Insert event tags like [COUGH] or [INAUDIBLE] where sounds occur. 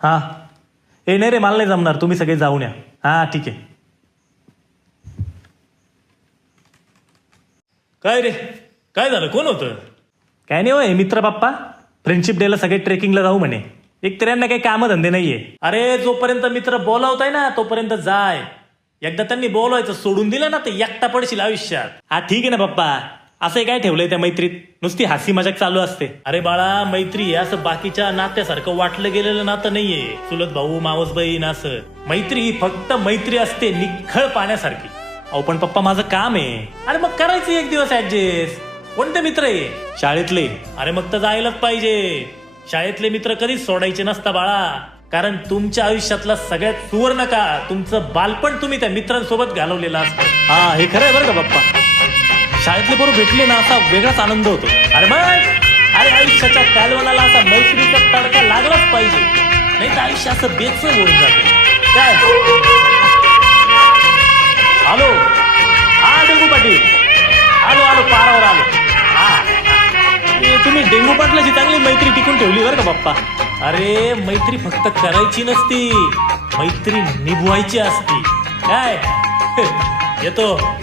हां. ए नाही रे मला नाही जमणार. तुम्ही सगळे जाऊन या. हां ठीक आहे. काय रे? काय झालं? कोण होतं? काय नाही होय मित्र बाप्पा फ्रेंडशिप डेला सगळे ट्रेकिंगला जाऊ म्हणे. एक तर यांना काही कामधंदे नाहीये. अरे जोपर्यंत मित्र बोलावताय ना तोपर्यंत जाय. एकदा त्यांनी बोलवायचं सोडून दिलं ना ते एकटा पडशील आयुष्यात. हा ठीक आहे ना बाप्पा असं काय ठेवलंय त्या मैत्रीत? नुसती हासी मजाक चालू असते. अरे बाळा मैत्री असं बाकीच्या नात्यासारखं वाटलं गेलेलं नातं नाहीये. चुलत भाऊ मावस बहीण असं. मैत्री ही फक्त मैत्री असते निखळ पाण्यासारखी. अहो पण पप्पा माझं काम आहे. अरे मग करायचं एक दिवस ऍडजस्ट. कोणते मित्र आहे? शाळेतले. अरे मग तर जायलाच पाहिजे. शाळेतले मित्र कधीच सोडायचे नसता बाळा. कारण तुमच्या आयुष्यातला सगळ्यात सुवर्ण का तुमचं बालपण तुम्ही त्या मित्रांसोबत घालवलेलं असतं. हा हे खरं आहे बरं का पप्पा. शाळेतले पोरं भेटले ना असा वेगळाच आनंद होतो. अरे मग अरे आयुष्याच्या कालवनाला असा मैत्रीचा तडका लागलाच पाहिजे. नाही तर आयुष्य असं बेच होऊन जाते. काय? हॅलो? हा डेंगू पाटील. आलो आलो पारावर आलो. हा. तुम्ही डेंगू पाटलाची चांगली मैत्री टिकून ठेवली बरं का बाप्पा? अरे मैत्री फक्त करायची नसती. मैत्री निभवायची असती. काय? [LAUGHS] येतो.